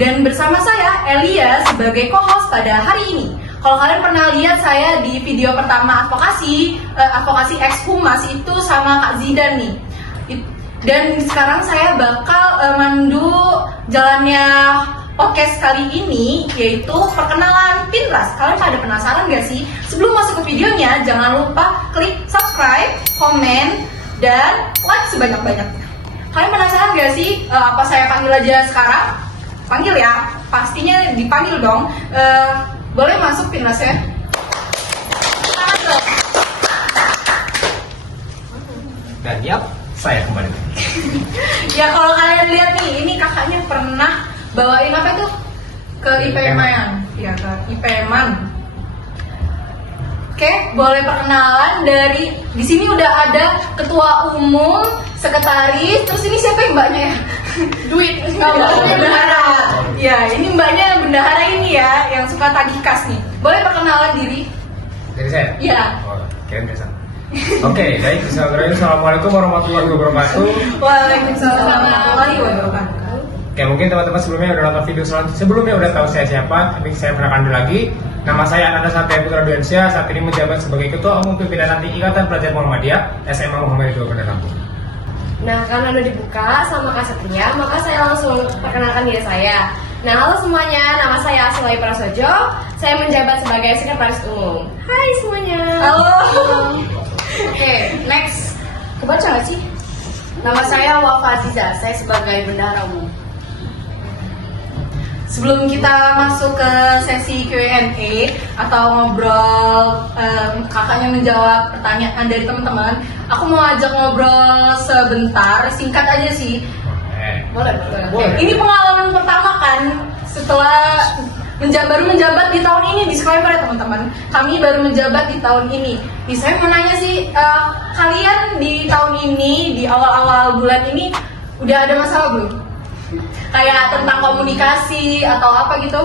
Dan bersama saya Elia sebagai co-host pada hari ini. Kalau kalian pernah lihat saya di video pertama advokasi ex humas itu sama Kak Zidan nih. Dan sekarang saya bakal mandu jalannya podcast kali ini, yaitu perkenalan Pinras. Kalian pada penasaran gak sih? Sebelum masuk ke videonya, jangan lupa klik subscribe, komen, dan like sebanyak-banyaknya. Kalian penasaran gak sih apa saya panggil aja sekarang? Panggil ya, pastinya dipanggil dong. Boleh masuk Pinras ya? Dan yap, saya kembali. Ya kalau kalian lihat nih, ini kakaknya pernah bawain apa itu? Ke IPM-an. Ya, ke IPM-an. Oke, boleh perkenalan dari di sini udah ada ketua umum, sekretaris, terus ini siapa yang mbaknya ya? Duit, mbaknya bendahara. Ya, ini mbaknya bendahara ini ya, yang suka tagih kas nih. Boleh perkenalan diri? Dari saya? Iya. Oh, keren biasa. Oke, baik. Assalamualaikum warahmatullahi wabarakatuh. Waalaikumsalam warahmatullahi wabarakatuh. Oke, mungkin teman-teman sebelumnya udah nonton video sebelumnya udah tahu saya siapa, tapi saya perkenalkan lagi. Nama saya Ananda Satya Putra Duensyah, saat ini menjabat sebagai Ketua Umum Pimpinan Nanti Ikatan Pelajar Muhammadiyah SMA Muhammadiyah 2 Bandar Lampung. Nah, karena udah dibuka sama Kak Satria, maka saya langsung perkenalkan diri saya. Nah, halo semuanya, nama saya Asulai Prasojo. Saya menjabat sebagai Sekretaris Umum. Hai semuanya. Halo. Oke, next. Kebaca nggak sih? Nama saya Wafa Aziza, saya sebagai Bendahara Umum. Sebelum kita masuk ke sesi Q&A atau ngobrol, kakaknya menjawab pertanyaan dari teman-teman, aku mau ajak ngobrol sebentar, singkat aja sih. Boleh. Ini pengalaman pertama kan setelah baru menjabat di tahun ini, disclaimer ya teman-teman, kami baru menjabat di tahun ini. Saya mau nanya sih, kalian di tahun ini, di awal-awal bulan ini udah ada masalah belum? Kayak tentang komunikasi atau apa gitu?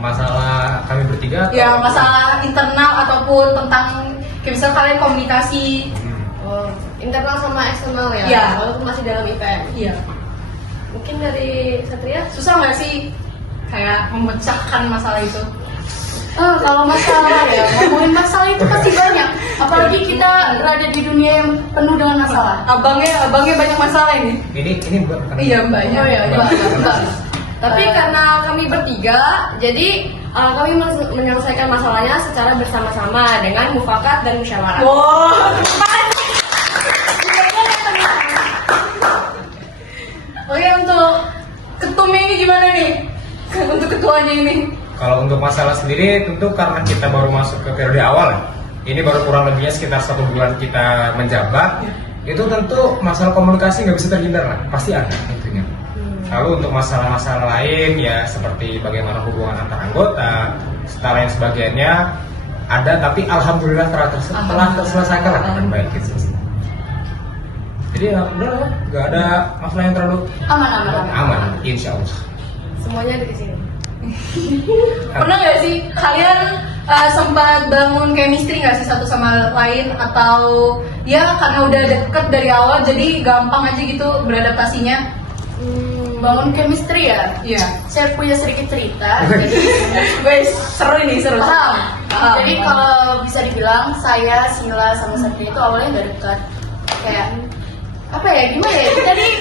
Masalah kami bertiga? Ya, masalah internal ataupun tentang kayak misal kalian komunikasi. Oh, internal sama eksternal ya? Iya. Walaupun masih dalam IPM. Iya. Mungkin dari Satria? Susah nggak sih kayak memecahkan masalah itu? Kalau masalah ya, ngomongin masalah itu pasti banyak. Apalagi kita berada di dunia yang penuh dengan masalah. Abangnya banyak masalah ini. Ini bukan. Iya, mbaknya. Oh ya, Enggak. Tapi karena kami bertiga, jadi kami menyelesaikan masalahnya secara bersama-sama dengan mufakat dan musyawarah. Wow. Oke, untuk ketumnya ini gimana nih? Untuk ketuanya ini? Kalau untuk masalah sendiri, tentu karena kita baru masuk ke periode awal, ini baru kurang lebihnya sekitar 1 bulan kita menjabat, itu tentu masalah komunikasi nggak bisa terhindar lah, pasti ada tentunya. Lalu untuk masalah-masalah lain ya seperti bagaimana hubungan antar anggota, setara yang sebagainya ada, tapi alhamdulillah telah terselesaikan lah dengan baik gitu. Jadi ya udah lah, nggak ada masalah yang terlalu aman, insya Allah. Semuanya ada di sini. Pernah nggak sih kalian sempat bangun chemistry nggak sih satu sama lain, atau ya karena udah deket dari awal jadi gampang aja gitu beradaptasinya? Bangun chemistry ya? Iya. Saya punya sedikit cerita. Jadi, Guys, seru ini, seru. paham. Jadi kalau bisa dibilang saya, Sila, sama Satria itu awalnya nggak dekat. Kayak apa ya? Gimana ya? Kita nih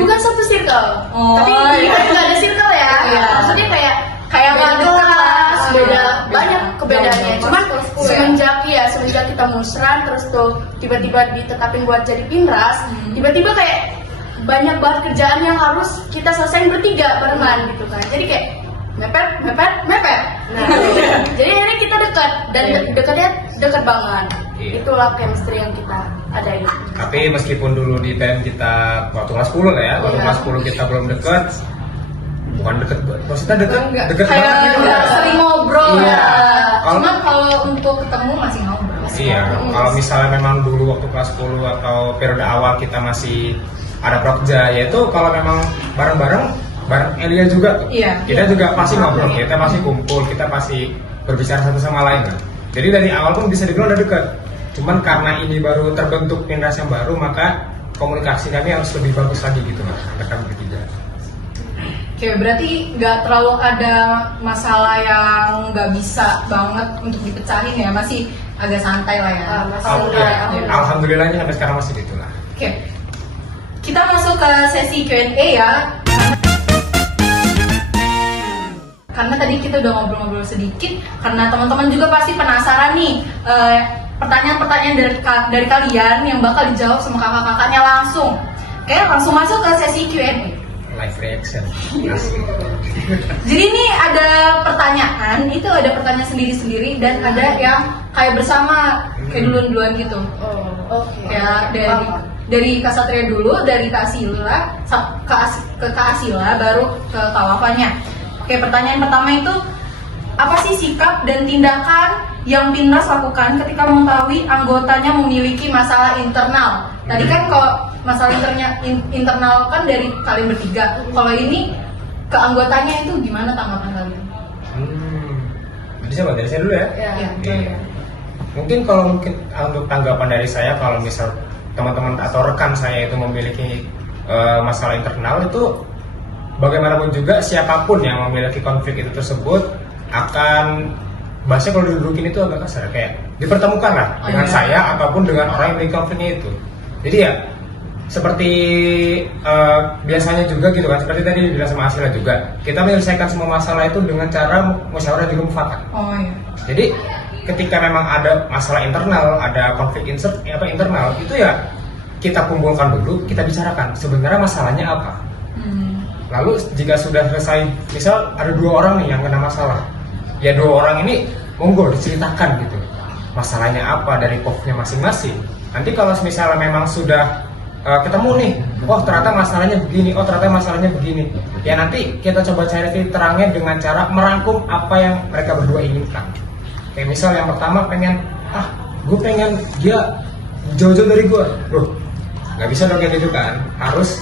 bukan satu circle. Oh, Tapi iya. nggak ada circle ya. Iya. Maksudnya kayak Kayak beda nggak dekat kelas, lah. beda Beda. banyak kebedaannya. Jauh. Cuman Kelas 10 ya? semenjak kita musran terus tuh tiba-tiba ditetapin buat jadi Pinras, tiba-tiba kayak banyak banget kerjaan yang harus kita selesaiin bertiga barengan gitu kan. Jadi kayak mepet. Nah, jadi akhirnya kita dekat dan dekatnya dekat banget. Iya. Itulah chemistry yang kita adain. Tapi meskipun dulu di PM kita waktu kelas 10 lah ya, waktu Iya. kelas 10 kita belum deket, bukan deket, maksudnya deket Kayak banget gitu. nggak sering ngobrol Iya. ya. Kalau- Cuman kalau untuk ketemu masih ngobrol. Iya, kalau misalnya memang dulu waktu kelas 10 atau periode awal kita masih ada prokja, yaitu kalau memang bareng-bareng, bareng Elia juga tuh. Iya. Kita juga pasti ngobrol, kita pasti kumpul, kita pasti berbicara satu sama lain kan. Jadi dari awal pun bisa dibilang udah dekat. Cuman karena ini baru terbentuk Pinras yang baru, maka komunikasi kami harus lebih bagus lagi gitu mas, rekan bertiga. Oke, berarti nggak terlalu ada masalah yang nggak bisa banget untuk dipecahin ya, masih agak santai lah ya. Masih Ya, alhamdulillahnya sampai sekarang masih gitu lah. Oke, kita masuk ke sesi Q&A ya. Karena tadi kita udah ngobrol-ngobrol sedikit, karena teman-teman juga pasti penasaran nih pertanyaan-pertanyaan dari kalian yang bakal dijawab sama kakak-kakaknya langsung. Oke, langsung masuk ke sesi Q&A. Live reaction. Asli. Jadi ini ada pertanyaan, itu ada pertanyaan sendiri-sendiri dan ada yang kayak bersama, kayak duluan-duluan gitu. Oke. Ya dari Kak Satria dulu, dari Kak Asila ke Kak Asila, baru ke Kak Wafanya. Oke, pertanyaan pertama itu apa sih sikap dan tindakan yang Pinras lakukan ketika mengetahui anggotanya memiliki masalah internal? Tadi kan kalau masalah internal kan dari kalian bertiga. Kalau ini ke anggotanya itu gimana tanggapan kalian? Jadi siapa? Dari saya dulu ya. Ya, Iya. Mungkin untuk tanggapan dari saya, kalau misal teman-teman atau rekan saya itu memiliki masalah internal, itu bagaimanapun juga siapapun yang memiliki konflik itu tersebut akan, bahasanya kalau didudukin itu agak kasar, kayak dipertemukan lah dengan saya ataupun dengan orang yang memiliki konfliknya itu. Jadi ya seperti biasanya juga gitu kan, seperti tadi dibilang sama Asila juga, kita menyelesaikan semua masalah itu dengan cara musyawarah juga mufakat. Oh iya. Jadi ketika memang ada masalah internal, ada konflik internal, itu ya kita kumpulkan dulu, kita bicarakan sebenarnya masalahnya apa. Lalu jika sudah selesai, misal ada 2 orang nih yang kena masalah, ya 2 orang ini monggo diceritakan gitu masalahnya apa dari pokoknya masing-masing. Nanti kalau misalnya memang sudah ketemu nih, oh ternyata masalahnya begini, oh ternyata masalahnya begini, ya nanti kita coba cari titik terangnya dengan cara merangkum apa yang mereka berdua inginkan. Kayak misal yang pertama gue pengen dia jauh-jauh dari gue, loh nggak bisa dong kayak gitu kan, harus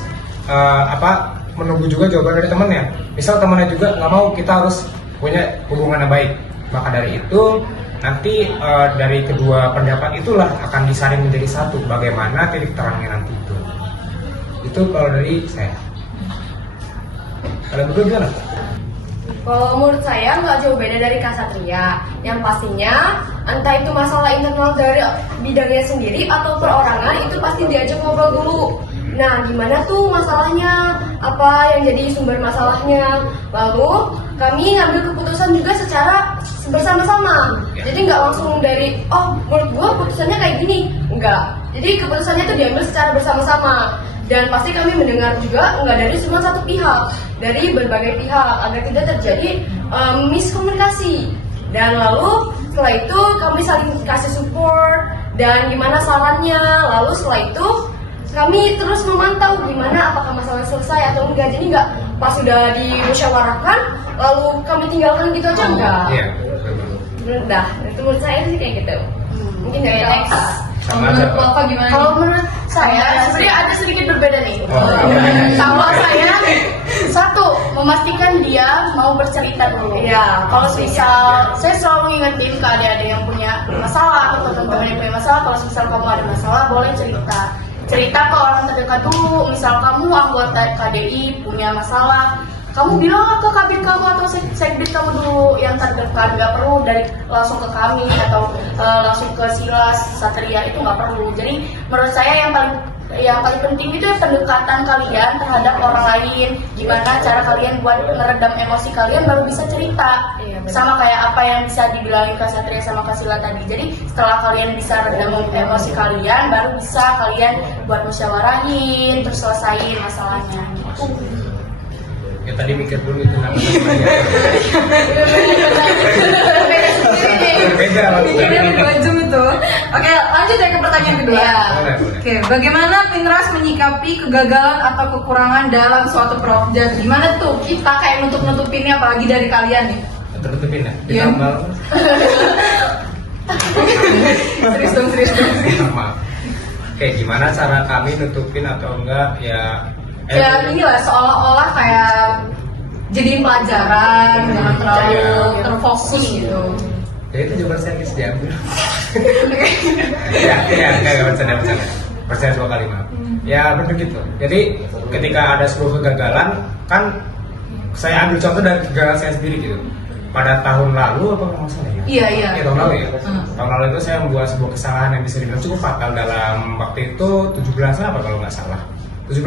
menunggu juga jawaban dari temennya. Misal temennya juga nggak mau, kita harus punya hubungan yang baik. Maka dari itu nanti dari kedua pendapat itulah akan disaring menjadi satu, bagaimana titik terangnya nanti itu kalau dari saya. Kalian berdua gimana? Kalau menurut saya nggak jauh beda dari Kak Satria. Yang pastinya entah itu masalah internal dari bidangnya sendiri atau perorangan, itu pasti diajak ngobrol dulu. Nah, gimana tuh masalahnya? Apa yang jadi sumber masalahnya? Lalu kami ngambil keputusan juga secara bersama-sama. Jadi nggak langsung dari, menurut gua keputusannya kayak gini. Enggak. Jadi keputusannya itu diambil secara bersama-sama. Dan pasti kami mendengar juga nggak dari cuma satu pihak, dari berbagai pihak agar tidak terjadi miskomunikasi. Dan lalu setelah itu kami saling kasih support dan gimana sarannya. Lalu setelah itu kami terus memantau gimana apakah masalah selesai atau enggak. Jadi enggak pas sudah dimusyawarahkan lalu kami tinggalkan gitu aja enggak. Iya. Udah, itu menurut saya sih kayak gitu. Mungkin kayak next. Menurut Wafa gimana? Kalau menurut saya sebenarnya ada sedikit berbeda nih. Oh. Kalau saya satu memastikan dia mau bercerita dulu. Iya. Kalau misal saya selalu ngingetin ke adik-adik yang punya masalah atau teman-teman yang punya masalah, kalau misal kamu ada masalah boleh cerita ke orang terdekat dulu. Misal kamu anggota KDI punya masalah, kamu bilang ke kabin kamu atau sekbid kamu dulu yang terdekat, nggak perlu dari langsung ke kami atau langsung ke Silas, Satria, itu nggak perlu. Jadi menurut saya yang paling penting itu pendekatan kalian terhadap orang lain, gimana cara kalian buat meredam emosi kalian baru bisa cerita. Sama kayak apa yang bisa dibilangin Kak Satria sama Kak Sila tadi. Jadi setelah kalian bisa redam emosi kalian, baru bisa kalian buat musyawarahin terus selesaiin masalahnya gitu. Ya tadi mikir dulu itu namanya. Beda lah. Jam itu. Oke, lanjut ya ke pertanyaan kedua. Boleh. Oke, bagaimana Pinras menyikapi kegagalan atau kekurangan dalam suatu project? Gimana tuh kita kayak nutup-nutupinnya, apalagi dari kalian nih? Tutupin ya. Iya. Ditambal. Serius dong. Maaf. Oke, gimana cara kami nutupin atau enggak ya? Ya inilah seolah-olah kayak jadiin pelajaran, jangan terlalu terfokus gitu. Ya itu jawaban saya guys, diambil. Enggak bercanda. Percaya 2 kali maaf. Ya benar gitu. Jadi ketika ada sebuah kegagalan kan saya ambil contoh dari kegagalan saya sendiri gitu. Pada tahun lalu apa nggak salah ya? Iya. Iya, tahun lalu ya. Hmm. Tahun lalu itu saya membuat sebuah kesalahan yang bisa dibilang cukup fatal dalam waktu itu 17 apa kalau nggak salah. 17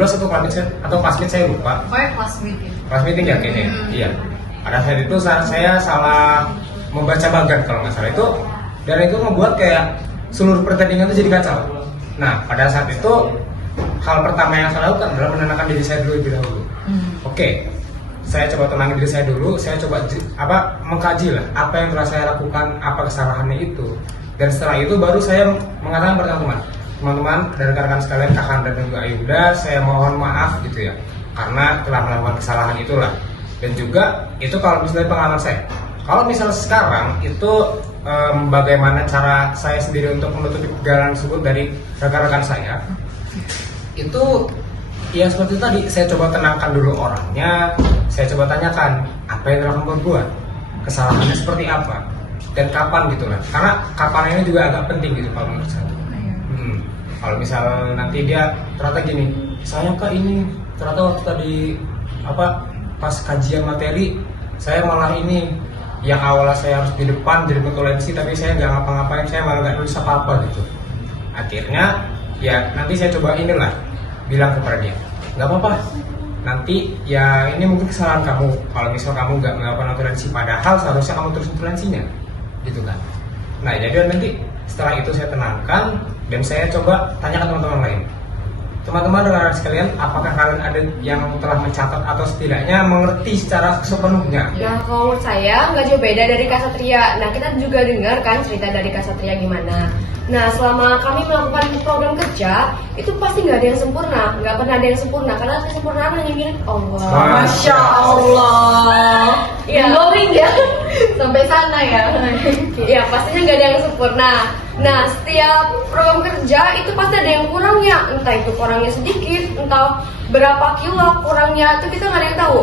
atau kelas meet saya lupa. Pokoknya kelas meeting. Kelas meeting ya kayaknya. Iya. Pada saat itu saya salah membaca bagan kalau nggak salah itu, dan itu membuat kayak seluruh pertandingan itu jadi kacau. Nah, pada saat itu hal pertama yang saya lakukan adalah menenangkan diri saya dulu lebih dahulu. Oke, saya coba tenangin diri saya dulu. Saya coba mengkaji lah apa yang telah saya lakukan, apa kesalahannya itu. Dan setelah itu baru saya mengatakan pada teman-teman dan rekan-rekan sekalian, Kakak dan juga Ayuda, saya mohon maaf gitu ya, karena telah melakukan kesalahan itulah. Dan juga itu kalau misalnya pengalaman saya. Kalau misalnya sekarang itu bagaimana cara saya sendiri untuk menutupi kegagalan tersebut dari rekan-rekan saya, itu ya seperti tadi, saya coba tenangkan dulu orangnya, saya coba tanyakan apa yang telah kamu buat, kesalahannya seperti apa, dan kapan gitu lah. Karena kapan ini juga agak penting gitu kalau menurut saya. Kalau misal nanti dia ternyata gini, saya kak ini ternyata waktu tadi pas kajian materi saya malah ini, yang awalnya saya harus di depan jadi ketua MC tapi saya nggak ngapa-ngapain, saya malah nggak nulis apa-apa gitu. Akhirnya ya nanti saya coba inilah bilang kepada dia, nggak apa-apa, nanti ya ini mungkin kesalahan kamu kalau misal kamu nggak melakukan notulensi, padahal seharusnya kamu terus notulensinya gitu kan. Nah jadi nanti setelah itu saya tenangkan dan saya coba tanyakan teman-teman lain. Teman-teman rekan sekalian, apakah kalian ada yang telah mencatat atau setidaknya mengerti secara sepenuhnya? Nah, kalau menurut saya nggak jauh beda dari Kak Satria. Nah, kita juga dengar kan cerita dari Kak Satria gimana. Nah, selama kami melakukan program kerja, itu pasti nggak ada yang sempurna. Nggak pernah ada yang sempurna, karena kesempurnaan hanya milik Allah. Masya Allah. Iya. Glowing ya. Sampai sana ya. Iya, pastinya nggak ada yang sempurna. Nah, setiap program kerja itu pasti ada yang kurangnya. Entah itu kurangnya sedikit, entah berapa kilo kurangnya, itu kita nggak ada yang tahu.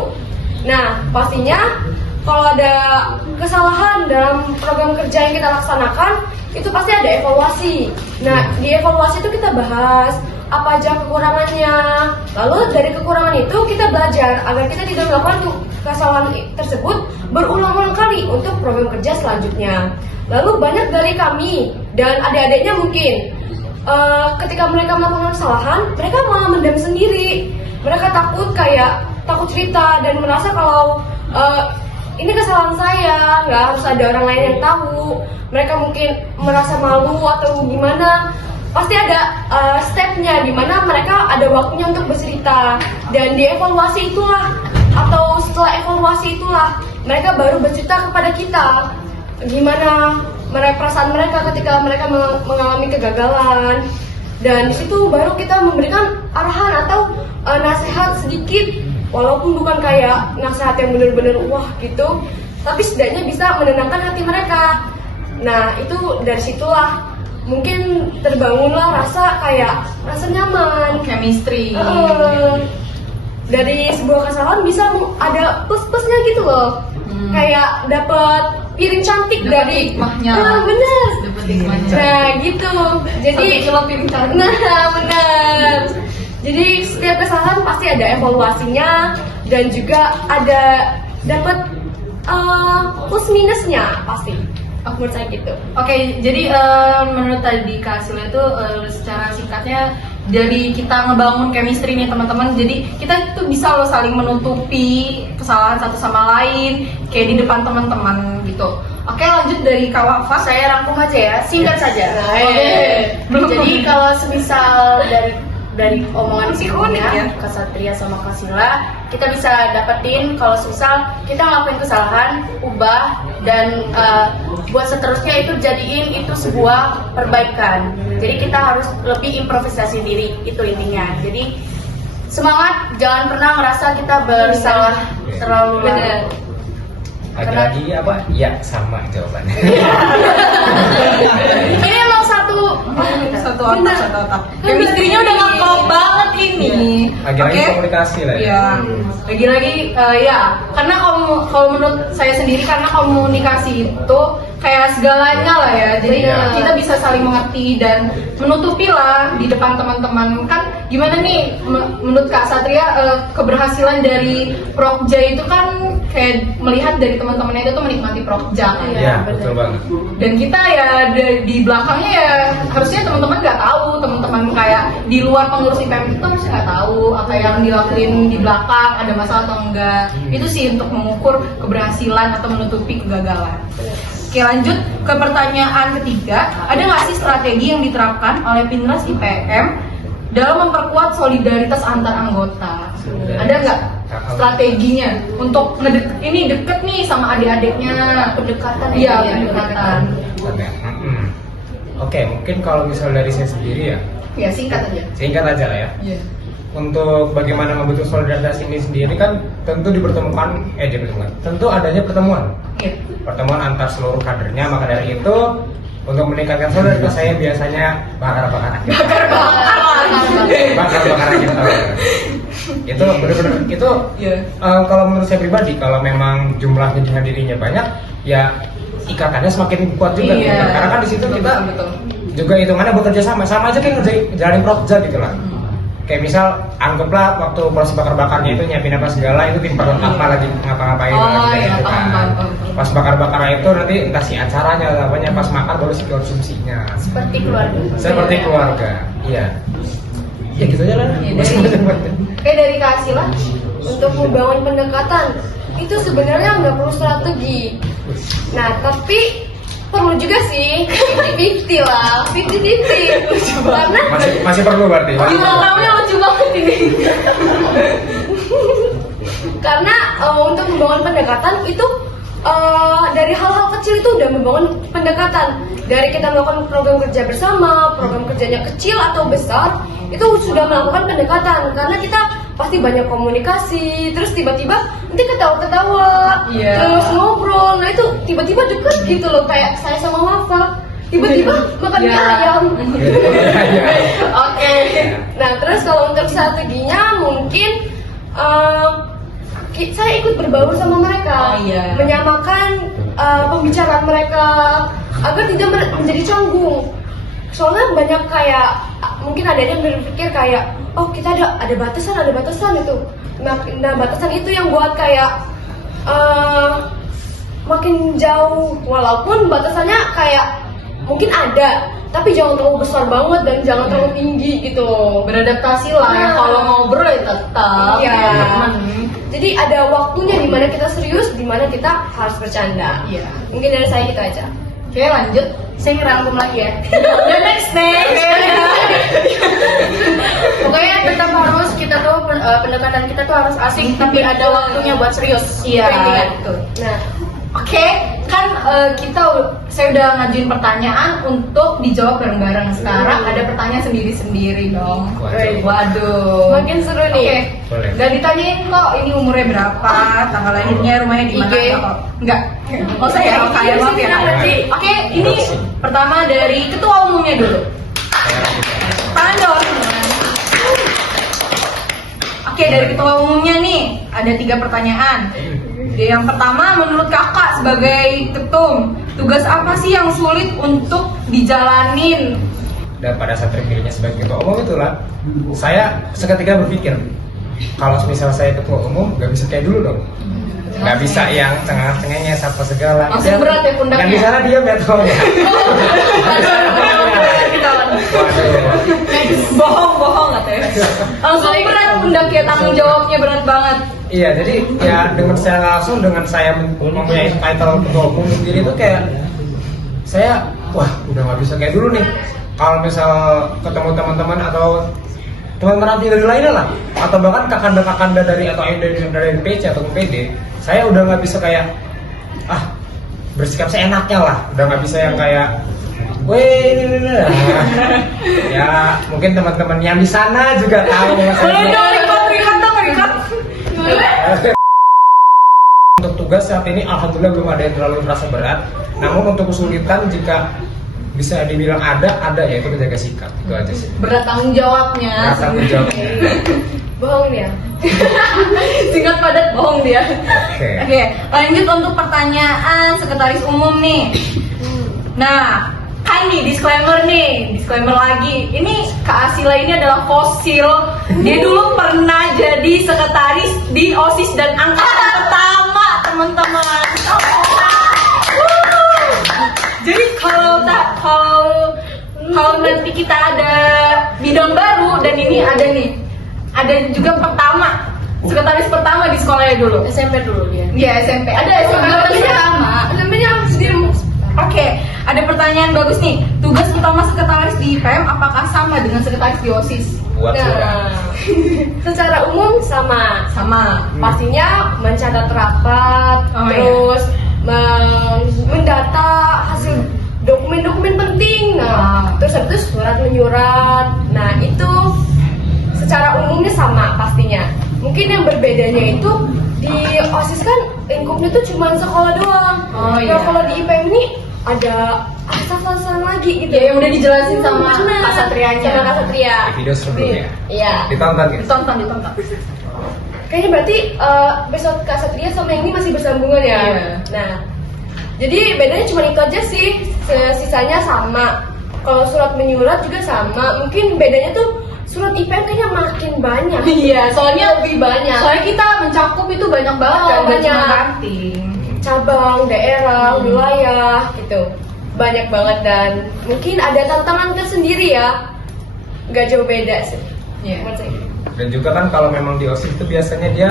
Nah, pastinya kalau ada kesalahan dalam program kerja yang kita laksanakan, itu pasti ada evaluasi. Nah, di evaluasi itu kita bahas apa aja kekurangannya. Lalu dari kekurangan itu kita belajar agar kita tidak melakukan kesalahan tersebut berulang-ulang kali untuk program kerja selanjutnya. Lalu banyak dari kami dan adik-adiknya mungkin ketika mereka melakukan kesalahan, mereka malah mendam sendiri. Mereka takut cerita dan merasa kalau ini kesalahan saya, nggak harus ada orang lain yang tahu. Mereka mungkin merasa malu atau gimana. Pasti ada stepnya di mana mereka ada waktunya untuk bercerita, dan di evaluasi itulah atau setelah evaluasi itulah mereka baru bercerita kepada kita gimana perasaan mereka ketika mereka mengalami kegagalan. Dan di situ baru kita memberikan arahan atau nasihat sedikit, walaupun bukan kayak nasihat yang benar-benar wah gitu, tapi setidaknya bisa menenangkan hati mereka. Nah, itu dari situlah mungkin terbangunlah rasa nyaman, Chemistry. Dari sebuah kesalahan bisa ada plus-plusnya gitu loh. Kayak dapat piring cantik Dapet dari hikmahnya. Bener. Dapat hikmahnya. Nah gitu. Jadi 1 kilo piring cantik. Nah, benar. Jadi setiap kesalahan pasti ada evaluasinya dan juga ada dapat plus minusnya pasti. Menurut saya gitu. Oke, jadi menurut tadi Kak Sila itu secara singkatnya dari kita ngebangun chemistry nih teman-teman, jadi kita tuh bisa loh saling menutupi kesalahan satu sama lain kayak di depan teman-teman gitu. Oke, lanjut dari Kak Wafa. Saya rangkum aja ya, singkat saja. Belum. Jadi kalau semisal dari omongan Masih sebelumnya, unik ya. Kak Satria sama Kak Sila, kita bisa dapetin kalau semisal kita ngelakuin kesalahan, ubah, dan buat seterusnya itu jadiin itu sebuah perbaikan. Jadi kita harus lebih improvisasi diri, itu intinya. Jadi semangat, jangan pernah ngerasa kita bersalah terlalu lama. Lagi-lagi apa? Ya sama jawabannya. Ini emang satu satu otak, Benar. satu otak. Kan Chemistry-nya udah berarti- ngakak banget ini. Lagi-lagi Oke? komunikasi lah ya. Iya. Lagi-lagi ya, karena kalau menurut saya sendiri karena komunikasi itu kayak segalanya lah ya. Jadi Iya. kita bisa saling mengerti dan menutupi lah di depan teman-teman. Kan gimana nih menurut Kak Satria keberhasilan dari Prokja itu kan kayak melihat dari teman-temannya itu tuh menikmati Prokja kan. Iya, betul banget. Dan kita ya di belakangnya ya harusnya teman-teman nggak tahu, teman-teman kayak di luar pengurus IPM itu harusnya nggak tahu apa yang dilakuin di belakang ada masalah atau enggak. Itu sih untuk mengukur keberhasilan atau menutupi kegagalan. Oke, lanjut ke pertanyaan ketiga. Ada nggak sih strategi yang diterapkan oleh Pinras IPM dalam memperkuat solidaritas antar anggota? Ada nggak strateginya untuk ini deket nih sama adik-adiknya? Pendekatan Iya, ya, pendekatan. Oke, mungkin kalau misal dari saya sendiri ya, Ya, singkat aja. singkat aja lah ya. Iya. Untuk bagaimana membentuk solidaritas ini sendiri kan tentu tentu adanya pertemuan. Iya. Pertemuan antar seluruh kadernya, maka dari itu untuk meningkatkan solidaritas saya biasanya bakar-bakaran kita. Bakar-bakaran kita. Itu benar-benar itu Iya. kalau menurut saya pribadi kalau memang jumlahnya dihadirinya banyak ya ikatannya semakin kuat juga gitu. Iya. Karena kan di situ kita Betul. juga hitungannya bekerja sama aja kayak ngejalanin Prokja gitu lah. Kayak misal anggaplah waktu proses bakar-bakarnya itu nyiapin apa segala itu tim perlengkap lagi ngapa-ngapain Oh, lagi iya, gitu kan. paham. Pas bakar-bakar itu nanti entah si acaranya apanya pas makan baru si konsumsinya. seperti keluarga. Seperti keluarga. Iya. Ya gitu aja lah. Iya, dari- Kayak dari Kak Asila, untuk membangun pendekatan itu sebenarnya nggak perlu strategi. Nah, tapi perlu juga sih 50-50 lah, 50-50. Karena masih perlu berarti. Tahu-tahunya lucu banget ini. karena untuk membangun pendekatan itu dari hal-hal kecil itu udah membangun pendekatan. Dari kita melakukan program kerja bersama, program kerjanya kecil atau besar, itu sudah melakukan pendekatan. Karena kita pasti banyak komunikasi, terus tiba-tiba nanti ketawa-ketawa, Iya. terus ngobrol. Nah itu tiba-tiba deket gitu loh, kayak saya sama Wafa. Tiba-tiba makan mie Iya. ayam. Oke. Nah, terus kalau untuk strateginya mungkin saya ikut berbaur sama mereka, Oh, iya. menyamakan pembicaraan mereka agar tidak menjadi canggung. Soalnya banyak kayak mungkin ada yang berpikir kayak, oh kita ada batasan itu. Nah batasan itu yang buat kayak makin jauh, walaupun batasannya kayak mungkin ada, tapi jangan terlalu besar banget dan jangan terlalu tinggi gitu. Beradaptasi lah ya, Nah. kalau ngobrol ya tetap. Iya. Teman. Jadi ada waktunya di mana kita serius, di mana kita harus bercanda. Iya. Mungkin dari saya gitu aja. Oke, lanjut. Saya ngerangkum lagi ya. Dan next. Pokoknya tetap harus kita tuh pendekatan kita tuh harus asik tapi ada waktunya buat serius. Iya, Itu intinya. betul. Nah, Oke, kan saya udah ngajuin pertanyaan untuk dijawab bareng-bareng. Sekarang ada pertanyaan sendiri-sendiri dong. Waduh. Waduh. makin seru Oke, nih. Boleh. Gak ditanyain kok ini umurnya berapa, tanggal lahirnya, rumahnya di mana? IG. Enggak. Oh saya, maaf ya. Oke, ini pertama dari ketua umumnya dulu. Tangan dong. Oke, dari ketua umumnya nih ada 3 pertanyaan. Yang pertama, menurut kakak sebagai ketum, tugas apa sih yang sulit untuk dijalanin? Dan pada saat terpilihnya sebagai ketua umum itulah saya seketika berpikir kalau misal saya ketua umum nggak bisa kayak dulu dong, nggak bisa yang tengah-tengahnya sapa segala. Langsung berat ya pundaknya. Yang di sana dia betul ya. Bohong katanya. Langsung berat pundaknya, tanggung jawabnya berat banget. Iya, jadi ya dengan secara langsung dengan saya mempunyai title ketua umum sendiri itu kayak saya wah udah nggak bisa kayak dulu nih. Kalau misal ketemu teman-teman atau teman-teman dari lainnya lah, atau bahkan kakanda dari atau dari PC atau PD, saya udah nggak bisa kayak bersikap seenaknya lah, udah nggak bisa yang kayak weh ya mungkin teman-teman yang di sana juga tahu Boleh dong, record. Untuk tugas saat ini alhamdulillah belum ada yang terlalu terasa berat. Namun untuk kesulitan jika bisa dibilang ada ya itu menjaga sikap itu aja sih. Berat tanggung jawabnya. Berat tanggung jawabnya. Bohong dia. Singkat padat bohong dia. Oke. Oke, lanjut untuk pertanyaan sekretaris umum nih. Nah, kan nih disclaimer lagi. Ini Kak Asila ini adalah fosil. Dia dulu pernah jadi sekretaris di OSIS dan angkatan pertama, teman-teman. Jadi kalau nanti kita ada bidang baru dan ini ada juga sekretaris pertama di sekolahnya dulu. SMP dulu dia. Iya, SMP. Ada SMP pertama. SMP-nya sendiri. Oke, ada pertanyaan bagus nih. Tugas utama sekretaris di IPM apakah sama dengan sekretaris di OSIS? Buat surat. Nah, secara umum sama. Sama. Pastinya mencatat rapat, Oh, terus mendata hasil dokumen-dokumen penting. Nah, terus habis itu surat menyurat. Nah, itu secara umumnya sama pastinya. Mungkin yang berbedanya itu di OSIS kan lingkupnya tuh cuma sekolah doang. Oh, Nah, iya. kalau di IPM ini ada asal-asalan lagi gitu. Ya, yang udah dijelasin sama Bener. Kak Satrianya. Sama Kak Satria. Di video sebelumnya. Iya. Ditonton guys. Ditonton. Kayaknya berarti besok Kak Satria sama yang ini masih bersambungan ya. Iya. Nah, jadi bedanya cuma itu aja sih. Sisanya sama. Kalau surat menyurat juga sama. Mungkin bedanya tuh surat IPM kayaknya makin banyak. Iya, soalnya lebih banyak. Soalnya kita mencakup itu banyak banget Oh, kan, nggak cuma banyak. ranting. Cabang, daerah, wilayah gitu. Banyak banget dan mungkin ada tantangan tersendiri ya. Gak jauh beda sih. Iya. Menurut saya. Dan juga kan kalau memang di OSIS itu biasanya dia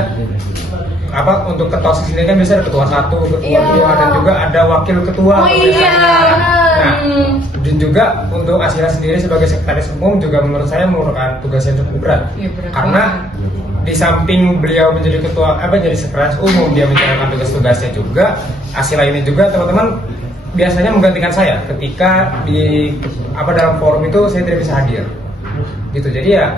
untuk ketua OSIS ini kan biasanya ada ketua 1, ketua Iya. 2 dan juga ada wakil ketua. Oh iya. Nah, dan juga untuk Asila sendiri sebagai sekretaris umum juga menurut saya merupakan tugas yang cukup berat. Iya, berat Karena di samping beliau menjadi jadi sekretaris umum, dia menjalankan tugas-tugasnya juga. Asila ini juga teman-teman biasanya menggantikan saya ketika dalam forum itu saya tidak bisa hadir. Gitu. Jadi ya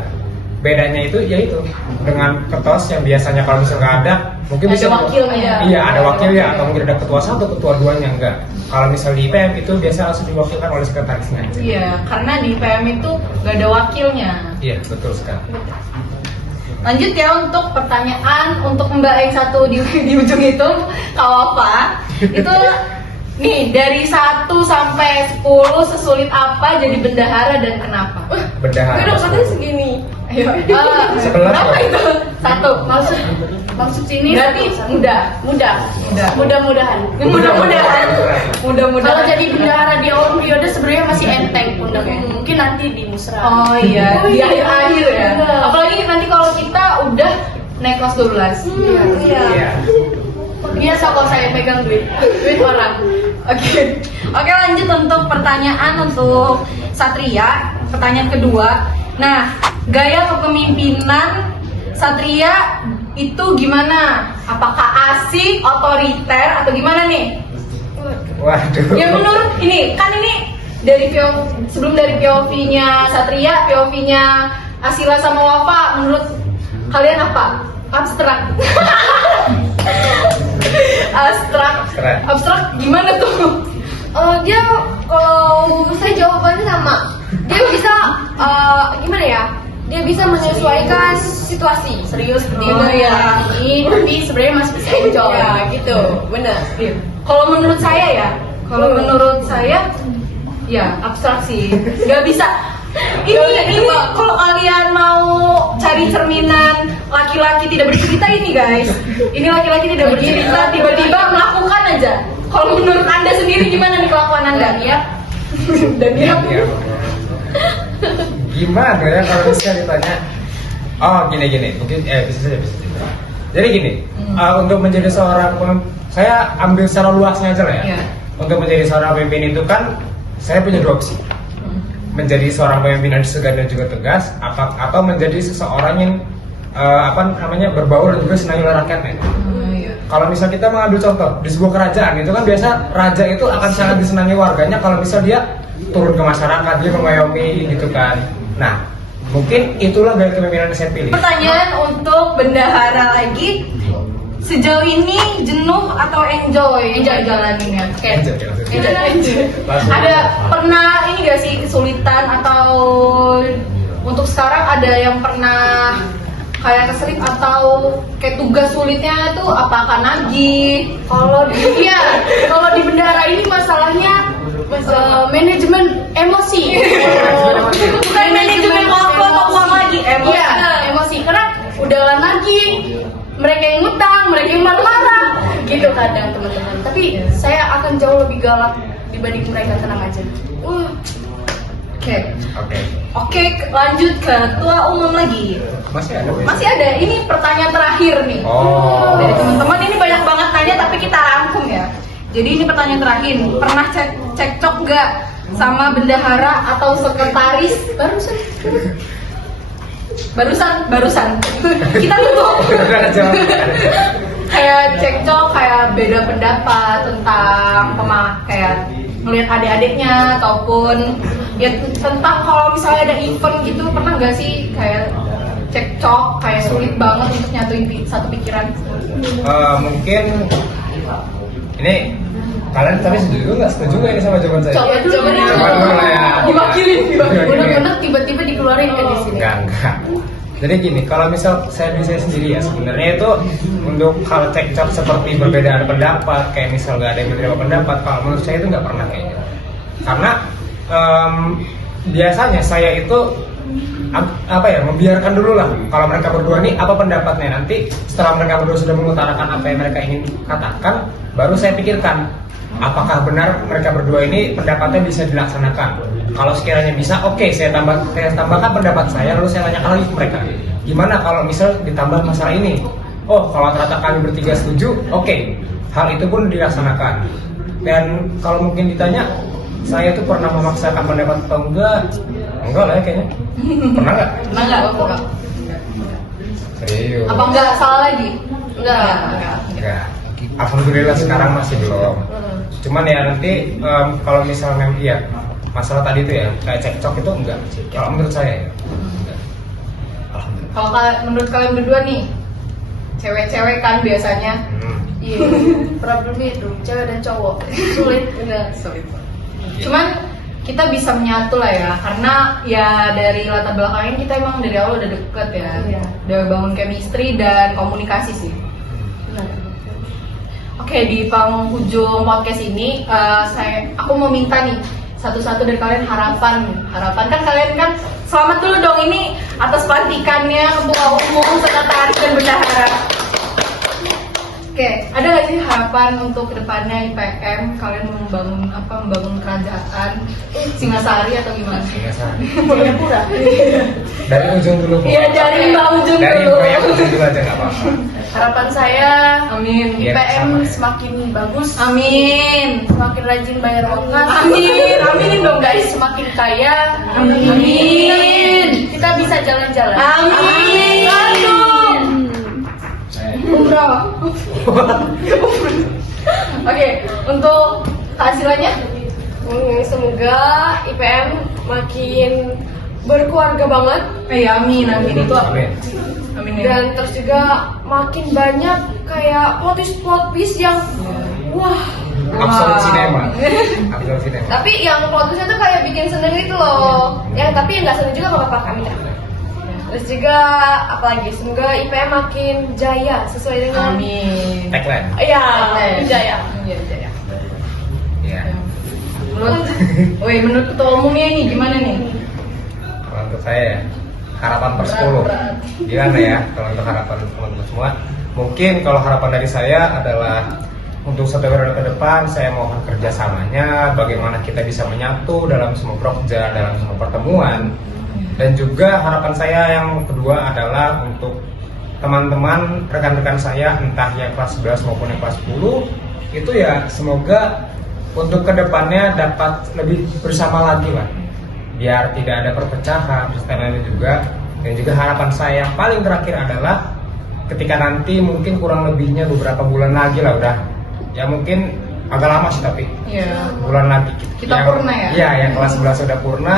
bedanya itu yaitu dengan ketos yang biasanya kalau misalnya nggak ada mungkin Ada bisa wakilnya. iya ada wakilnya atau mungkin ada ketua 1, ketua 2-nya enggak. Kalau misal di IPM itu biasa langsung diwakilkan oleh sekretarisnya. Iya, karena di IPM itu nggak ada wakilnya. Iya betul sekali. Lanjut ya untuk pertanyaan untuk Mbak yang satu di ujung itu, Kak Wafa. Itu nih dari 1 sampai 10 sesulit apa jadi bendahara dan kenapa? Bendahara. Udah katanya segini. Ayo. Sebelas Berapa ya? itu? 1. Maksud sini Berarti mudah. mudah-mudahan. Mudah-mudahan. Kalau jadi bendahara di awal periode sebenarnya masih enteng pundaknya. Mungkin nanti di musra. Oh iya, di akhir-akhir ya. Bener. Apalagi nanti kalau kita udah naik kelas 12. Iya. Iya. Biasa kalau saya pegang duit orang. Oke, lanjut untuk pertanyaan untuk Satria. Pertanyaan kedua. Nah, gaya kepemimpinan Satria itu gimana? Apakah asik, otoriter, atau gimana nih? Waduh. Ya menurut ini dari sebelum dari POV-nya Satria, POV-nya Asila sama Wafa, menurut kalian apa? Abstrak. Abstrak gimana tuh? Dia kalau saya jawabannya sama. Dia bisa gimana ya? Dia bisa menyesuaikan situasi. Serius seperti Oh, itu iya. ya. Tapi sebenarnya masih bisa enjoy. Ya gitu, benar. Kalau menurut saya, ya abstrak sih. Gak bisa. Ini kalau kalian mau cari cerminan laki-laki tidak bercerita ini guys. Ini laki-laki tidak bercerita tiba-tiba melakukan aja. Kalau menurut Anda sendiri gimana nih kelakuan Anda? Ya, Dan dia Iya. Gimana ya kalau bisa ditanya? Oh gini mungkin bisa saja. Jadi gini, untuk menjadi seorang saya ambil secara luasnya aja lah ya. Iya. Untuk menjadi seorang pemimpin itu kan saya punya 2 opsi. Menjadi seorang pemimpin yang segan dan juga tegas, atau menjadi seseorang yang berbaur dan juga senang oleh rakyatnya. Kalau misal kita mengambil contoh di sebuah kerajaan itu kan biasa raja itu akan sangat disenangi warganya kalau misal dia turun ke masyarakat, dia mengayomi gitu kan. Nah, mungkin itulah gaya kepemimpinan yang saya pilih. pertanyaan untuk bendahara lagi. sejauh ini jenuh atau enjoy jalaninnya? Kayak enjoy. Ada pernah ini gak sih kesulitan atau untuk sekarang ada yang pernah kayak keselip atau kayak tugas sulitnya tuh apakah nagih? Kalau di bendahara ini masalahnya manajemen emosi. Bukan manajemen waktu atau uang lagi, emosi. Iya, emosi karena udah lagi mereka yang ngutang, mereka yang marah-marah gitu kadang teman-teman. Tapi saya akan jauh lebih galak dibanding mereka, tenang aja. Oke, lanjut ke ketua umum lagi. Masih ada. Ini pertanyaan terakhir nih. Oh. Dari teman-teman ini banyak banget nanya tapi kita rangkum ya. Jadi ini pertanyaan terakhir. Pernah cekcok nggak sama bendahara atau sekretaris? Barusan. Kita tutup. Kayak cekcok, kayak beda pendapat tentang kayak ngelihat adik-adiknya ataupun ya tentang kalau misalnya ada event gitu, pernah nggak sih kayak cekcok, kayak sulit banget untuk nyatuin satu pikiran? Mungkin ini kalian tapi setuju nggak setuju nggak ini sama jawaban saya? Coba dulu lah ya. Diwakilin. Bener-bener tiba-tiba dikeluarin kan di sini. Enggak. Jadi gini, kalau misal saya sendiri ya, sebenarnya itu untuk hal cekcok seperti perbedaan pendapat, kayak misal nggak ada yang berbeda pendapat, kalau menurut saya itu nggak pernah kayaknya. Karena biasanya saya itu membiarkan dulu lah kalau mereka berdua nih apa pendapatnya, nanti setelah mereka berdua sudah mengutarakan apa yang mereka ingin katakan, baru saya pikirkan apakah benar mereka berdua ini pendapatnya bisa dilaksanakan. Kalau sekiranya bisa, oke, saya tambahkan pendapat saya, lalu saya tanyakan lagi ke mereka, gimana kalau misal ditambah masalah ini. Oh, kalau ternyata kami bertiga setuju, oke, hal itu pun dilaksanakan. Dan kalau mungkin ditanya saya tuh pernah memaksakan pendapat atau enggak lah ya kayaknya. Pernah nggak? Pernah nggak? Serius? Apa nggak salah lagi? Enggak. Alhamdulillah sekarang masih belum. Cuman ya nanti kalau misalnya iya masalah tadi itu ya kayak cekcok itu enggak sih. Kalau menurut saya ya. Enggak. Alhamdulillah. Kalau menurut kalian berdua nih, cewek-cewek kan biasanya. Iya, problemnya itu cewek dan cowok sulit. Cuman kita bisa menyatu lah ya, karena ya dari latar belakangnya kita emang dari awal udah deket ya, udah bangun chemistry dan komunikasi sih. Oke, di penghujung podcast ini aku mau minta nih satu-satu dari kalian harapan kan kalian kan selamat dulu dong ini atas pelantikannya ketua umum, sekretaris dan bendahara. Oke, ada nggak sih harapan untuk kedepannya IPM kalian membangun kerajaan Singasari atau gimana? Singasari. Pura-pura. Dari ujung dulu. Iya, dari ujung dari dulu. Dari ujung dulu aja nggak apa-apa. Harapan saya, Amin. Iya, IPM sama. semakin bagus, Amin. semakin rajin bayar ongkos. Amin. Aminin dong guys. Semakin kaya. Amin. Kita bisa jalan-jalan. Amin. Aduh. Umroh. Oke, untuk hasilnya Semoga IPM makin berkeluarga banget. amin itu. Amin. Amin ya. Dan terus juga makin banyak kayak plot twist yang wah. Absolut cinema. Absolut cinema. Tapi yang plot twistnya tuh kayak bikin seneng gitu loh. Yang tapi yang nggak seneng juga nggak apa-apa kami. Terus juga apalagi semoga IPM makin jaya sesuai dengan Amin. Tagline. Iya, Tagline. jaya. Iya. Menurut ketua umumnya nih gimana nih? Kalau untuk saya ya, harapan per 10. Gimana ya kalau untuk harapan teman-teman semua? Mungkin kalau harapan dari saya adalah untuk 1 periode ke depan saya mohon kerjasamanya, bagaimana kita bisa menyatu dalam semua program, dalam semua pertemuan. Dan juga harapan saya yang kedua adalah untuk teman-teman, rekan-rekan saya entah yang kelas 11 maupun yang kelas 10 itu ya semoga untuk kedepannya dapat lebih bersama lagi lah, biar tidak ada perpecahan dan juga. Dan juga harapan saya yang paling terakhir adalah ketika nanti mungkin kurang lebihnya beberapa bulan lagi lah udah ya mungkin agak lama sih tapi bulan lagi Kita yang, purna ya? Iya, yang kelas 11 sudah purna.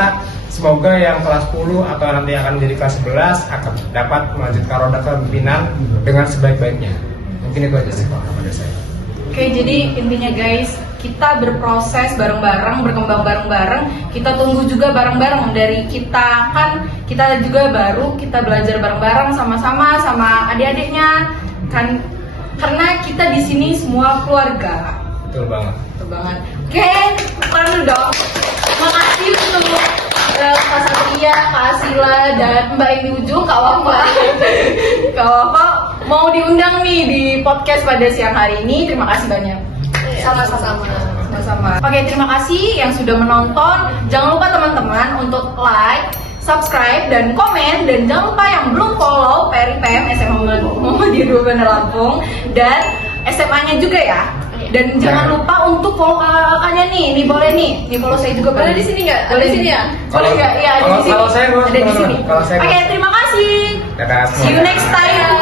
Semoga yang kelas 10 atau nanti yang akan menjadi kelas 11 akan dapat melanjutkan roda kepemimpinan dengan sebaik-baiknya. Mungkin itu aja sih Pak dari saya. Oke, jadi intinya guys, kita berproses bareng-bareng, berkembang bareng-bareng. Kita tunggu juga bareng-bareng dari kita, kan kita juga baru, kita belajar bareng-bareng sama-sama sama adik-adiknya kan, karena kita di sini semua keluarga. Betul banget. Betul banget. Oke, bukan dulu dong. Makasih untuk Kak Satria, Kak Asila, dan Mbak yang di ujung, Kak Wafa. Kak Wafa mau diundang nih di podcast pada siang hari ini. Terima kasih banyak. Sama-sama. Sama-sama. Oke, terima kasih yang sudah menonton. Jangan lupa teman-teman untuk like, subscribe, dan komen. Dan jangan lupa yang belum follow PRIPM SMA Muhammadiyah 2 Bandar Lampung dan SMA-nya juga ya. Dan jangan lupa untuk follow kakak-kakaknya nih. Nih boleh nih. Nih follow saya juga. Boleh di sini nggak? Boleh Ada di sini ya? Boleh nggak? Iya, ada di sini. Kalau saya boleh, Ada di sini. kalau saya Oke, terima kasih. Dadah See you semuanya. next time.